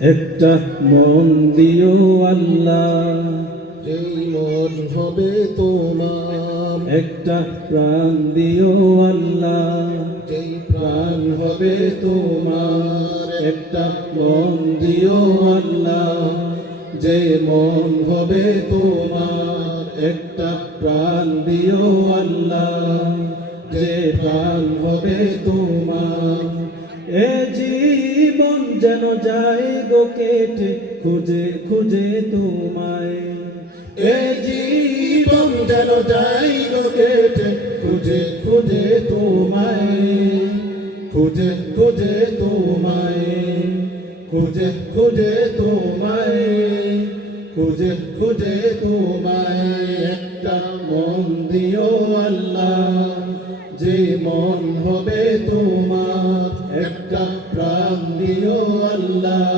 একটা মন দিও আল্লাহ, যেই মন হবে তোমার, একটা প্রাণ দিও আল্লাহ, যেই প্রাণ হবে তোমার, একটা মন দিও আল্লাহ, যে মন হবে তোমার, একটা প্রাণ দিও আল্লাহ, যে প্রাণ হবে তোমার। এ জীবন যেন যায় গো কেটে খুঁজে খুঁজে তোমায়, এ জীবন যেন যাই গো কেটে খুঁজে খুঁজে তোমায়, খুঁজে খুঁজে তোমায়, খুঁজে খুঁজে তোমায়, খুঁজে খুঁজে তোমায়। একটা মন দিও আল্লাহ, যে মন হবে তোমার, একটা প্রাণ দিও আল্লাহ,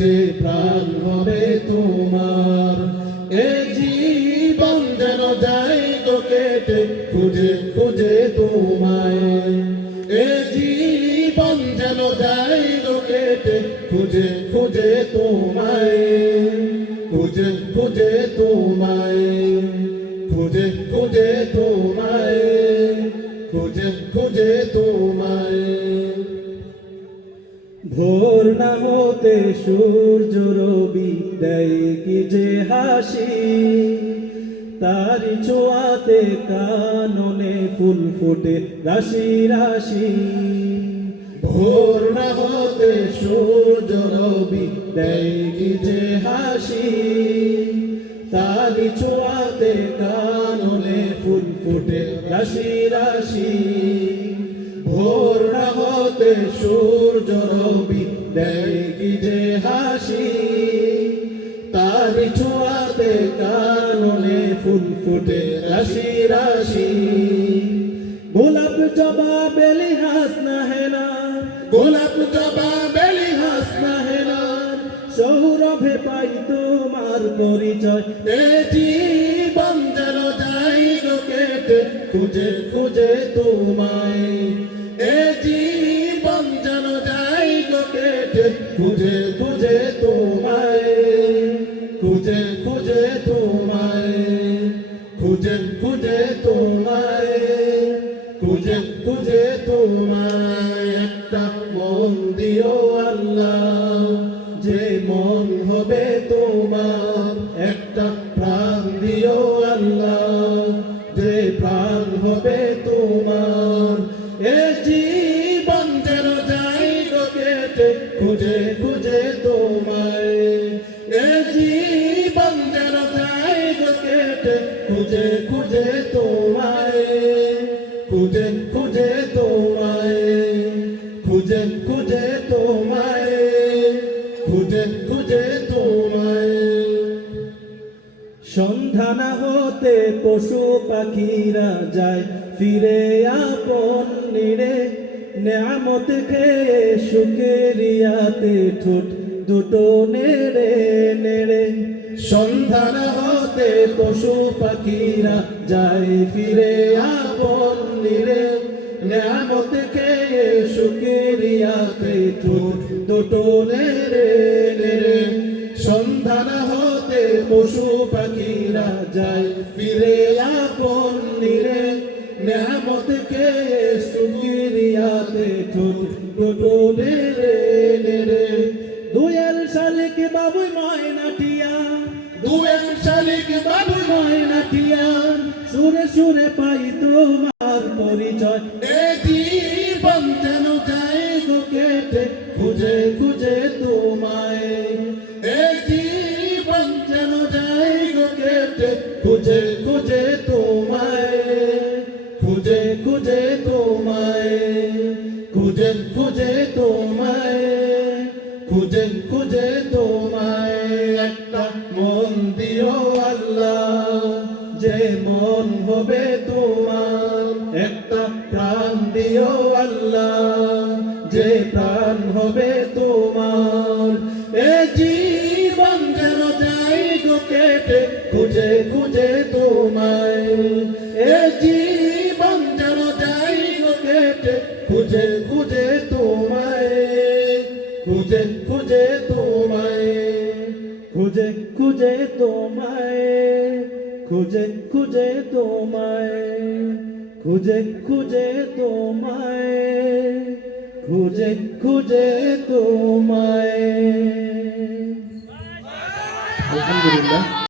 যে প্রাণ হবে তোমার। এ জীবন যেন যাই গো কেটে খুঁজে খুঁজে তোমায়, এ জীবন যেন যাই গো কেটে খুঁজে খুঁজে তোমায়, খুঁজে খুঁজে তোমায়, খুঁজে খুঁজে তোমায়, খুঁজে খুঁজে তোমায়। ভোর না হতে সূর্য রবি দেয় কি যে হাসি, তারি ছোঁয়াতে কাননে ফুল ফোটে রাশি রাশি। ভোর না হতে সূর্য রবি দেয় কি যে হাসি, তারি ছোঁয়াতে কাননে ফুল ফোটে রাশি রাশি। ভোর না হতে সূর্য রবি দেয় কি যে হাসি, তারি ছোঁয়াতে কাননে ফুল ফোটে রাশি রাশি। গোলাপ জবা বেলি হাসনা হেনা, গোলাপ জবা বেলি হাসনা হেনা, সৌরভে পাই তোমার পরিচয়। এ জীবন যেন যাই গো কেটে খুঁজে খুঁজে তোমায়, এ জীবন যেন যাই গো কেটে খুঁজে খুঁজে তোমায়, খুঁজে খুঁজে তোমায়, খুঁজে খুঁজে তোমায়, খুঁজে খুঁজে তোমায়। একটা মন দিও আল্লাহ, যে মন হবে তোমার, একটা প্রাণ দিও আল্লাহ, যে প্রাণ হবে তোমার। এ জীবন যেন যাই গো কেটে খুঁজে খুঁজে তোমায়, এ জীবন যেন যাই গো কেটে খুঁজে খুঁজে তোমায়, খুঁজে খুঁজে তোমায়, খুঁজে খুঁজে তোমায়, খুঁজে খুঁজে তোমায়। সন্ধ্যা না হতে পশু পাখিরা যায় ফিরে আপন নিরে, নেয়ামত খেয়ে শুকরিয়াতে ঠোঁট দুটো নেড়ে নেড়ে। সন্ধ্যা না হতে পশু পাখিরা যায় ফিরে আপন নিরে, নেয়ামত খেয়ে শুকরিয়াতে ঠোঁট দুটো নেড়ে নেড়ে। সন্ধ্যা না হতে পশু পাখিরা যায় ফিরে আপন নিরে, নেয়ামত খেয়ে শুকরিয়াতে ঠোঁট দুটো নেড়ে নেড়ে। দুয়েল শালিক বাবুই ময়নাটিয়া, দুয়ের শালিক বাবু ময়নাটিয়া, সুরে সুরে পাই তোমার পরিচয়। এ জীবন যেন যাই গো কেটে খুঁজে খুঁজে তোমায়, এ জীবন যেন যাই গো কেটে খুঁজে খুঁজে তোমায়, খুঁজে খুঁজে তোমায়, খুঁজে খুঁজে তোমায়, খুঁজে খুঁজে তোমায়। একটা মন দিও আল্লাহ, যে মন হবে তোমার, একটা প্রাণ দিও আল্লাহ, যে প্রাণ হবে তোমার। এ জীবন যেন যাই গো কেটে খুঁজে খুঁজে তোমায়, এ জীবন যেন যাই গো কেটে খুঁজে খুঁজে তোমায়, খুঁজে খুঁজে তোমায় খুঁজে খুঁজে তোমায় খুঁজে খুঁজে তোমায় খুঁজে খুঁজে তোমায় খুঁজে খুঁজে তোমায় আলহামদুলিল্লাহ।